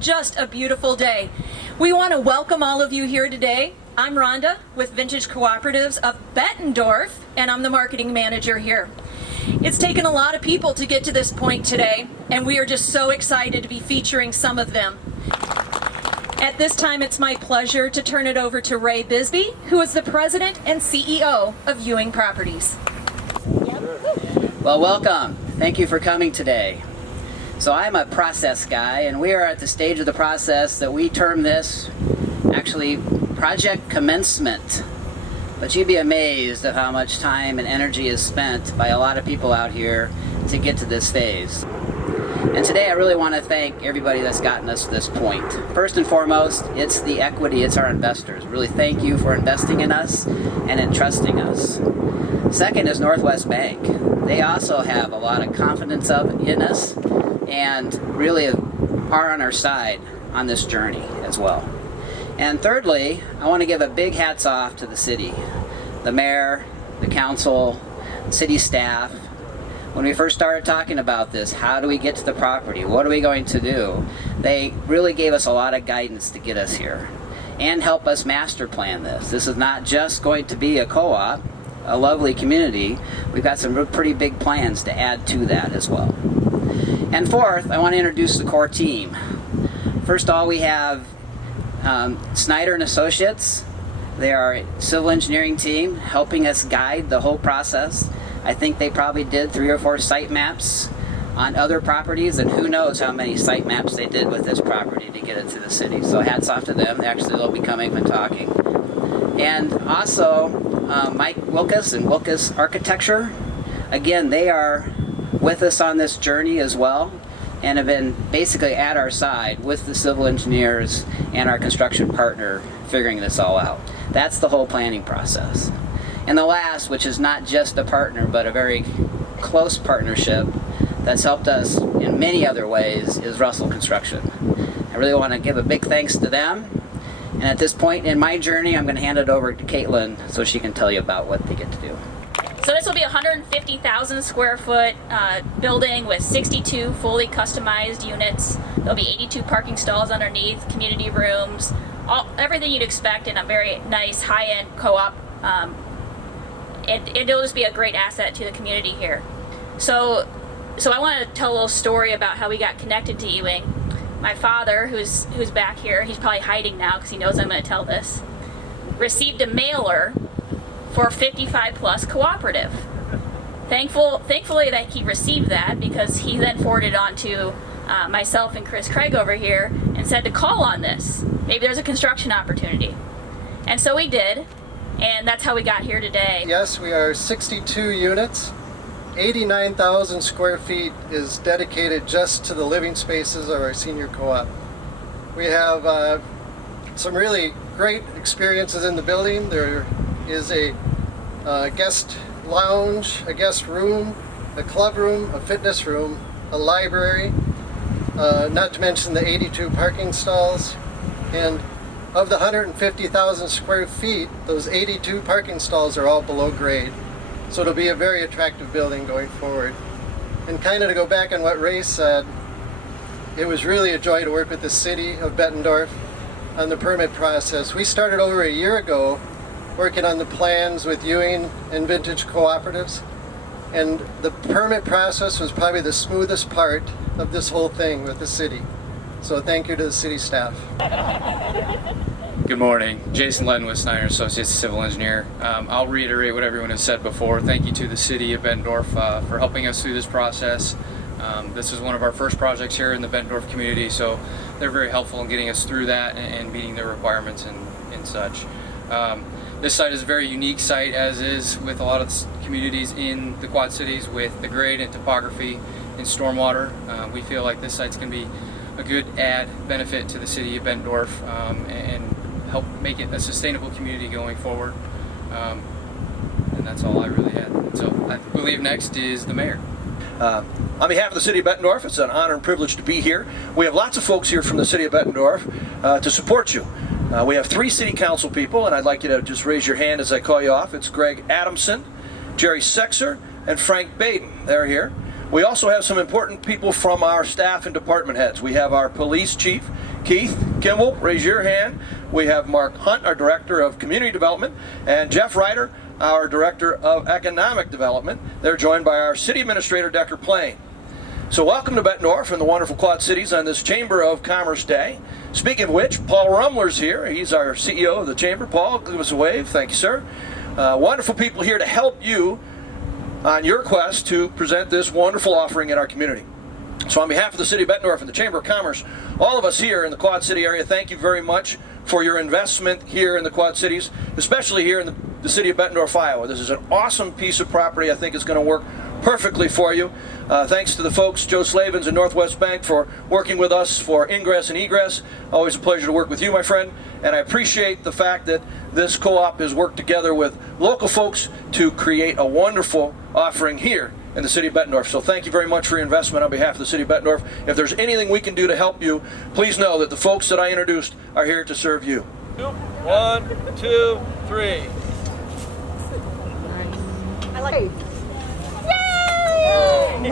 just a beautiful day. We want to welcome all of you here today. I'm Rhonda with Vintage Cooperatives of Bettendorf, and I'm the marketing manager here. It's taken a lot of people to get to this point today, and we are just so excited to be featuring some of them. At this time, it's my pleasure to turn it over to Ray Bisbee, who is the president and CEO of Ewing Properties. Well, welcome. Thank you for coming today. So I'm a process guy, and we are at the stage of the process that we term this actually project commencement. But you'd be amazed at how much time and energy is spent by a lot of people out here to get to this phase. And today I really want to thank everybody that's gotten us to this point. First and foremost, it's the equity, it's our investors. Really thank you for investing in us and in trusting us. Second is Northwest Bank. They also have a lot of confidence in us and really are on our side on this journey as well. And thirdly, I want to give a big hats off to the city, the mayor, the council, city staff. When we first started talking about this, how do we get to the property? What are we going to do? They really gave us a lot of guidance to get us here and help us master plan this. This is not just going to be a co-op, a lovely community. We've got some pretty big plans to add to that as well. And fourth, I want to introduce the core team. First of all, we have Snyder and Associates. They are a civil engineering team helping us guide the whole process. I think they probably did 3 or 4 site maps on other properties, and who knows how many site maps they did with this property to get it to the city. So hats off to them. Actually, they'll be coming and talking. And also, Mike Wilkus and Wilkus Architecture. Again, they are with us on this journey as well and have been basically at our side with the civil engineers and our construction partner figuring this all out. That's the whole planning process. And the last, which is not just a partner but a very close partnership that's helped us in many other ways, is Russell Construction. I really want to give a big thanks to them. And at this point in my journey, I'm going to hand it over to Caitlin so she can tell you about what they get to do. So this will be a 150,000 square foot building with 62 fully customized units. There'll be 82 parking stalls underneath, community rooms, everything you'd expect in a very nice high-end co-op. It'll just be a great asset to the community here. So I want to tell a little story about how we got connected to Ewing. My father, who's back here, he's probably hiding now because he knows I'm going to tell this, received a mailer for 55 plus cooperative. Thankfully that he received that, because he then forwarded on to myself and Chris Craig over here and said to call on this. Maybe there's a construction opportunity. And so we did, and that's how we got here today. Yes, we are 62 units. 89,000 square feet is dedicated just to the living spaces of our senior co-op. We have some really great experiences in the building. There is a guest lounge, a guest room, a club room, a fitness room, a library, not to mention the 82 parking stalls. And of the 150,000 square feet, those 82 parking stalls are all below grade. So it'll be a very attractive building going forward. And kind of to go back on what Ray said, it was really a joy to work with the city of Bettendorf on the permit process. We started over a year ago working on the plans with Ewing and Vintage Cooperatives, and the permit process was probably the smoothest part of this whole thing with the city. So thank you to the city staff. Good morning. Jason Ledden with Snyder Associates, civil engineer. I'll reiterate what everyone has said before. Thank you to the city of Bettendorf for helping us through this process. This is one of our first projects here in the Bettendorf community, so they're very helpful in getting us through that and meeting their requirements and such. This site is a very unique site, as is with a lot of communities in the Quad Cities, with the grade and topography and stormwater. We feel like this site's going to be a good add benefit to the city of Bettendorf and help make it a sustainable community going forward. And that's all I really had. So I believe next is the mayor. On behalf of the city of Bettendorf, it's an honor and privilege to be here. We have lots of folks here from the city of Bettendorf to support you. We have 3 city council people, and I'd like you to just raise your hand as I call you off. It's Greg Adamson, Jerry Sexer, and Frank Baden. They're here. We also have some important people from our staff and department heads. We have our police chief, Keith Kimball, raise your hand. We have Mark Hunt, our director of community development, and Jeff Ryder, our director of economic development. They're joined by our city administrator, Decker Plain. So welcome to Bettendorf and the wonderful Quad Cities on this Chamber of Commerce Day. Speaking of which, Paul Rumler's here. He's our CEO of the Chamber. Paul, give us a wave. Thank you, sir. Wonderful people here to help you on your quest to present this wonderful offering in our community. So on behalf of the City of Bettendorf and the Chamber of Commerce, all of us here in the Quad City area, thank you very much for your investment here in the Quad Cities, especially here in the City of Bettendorf, Iowa. This is an awesome piece of property. I think it's going to work perfectly for you. Thanks to the folks, Joe Slavens and Northwest Bank, for working with us for ingress and egress. Always a pleasure to work with you, my friend. And I appreciate the fact that this co-op has worked together with local folks to create a wonderful offering here in the City of Bettendorf. So thank you very much for your investment on behalf of the City of Bettendorf. If there's anything we can do to help you, please know that the folks that I introduced are here to serve you. 1, 2, 3. I like. Yay!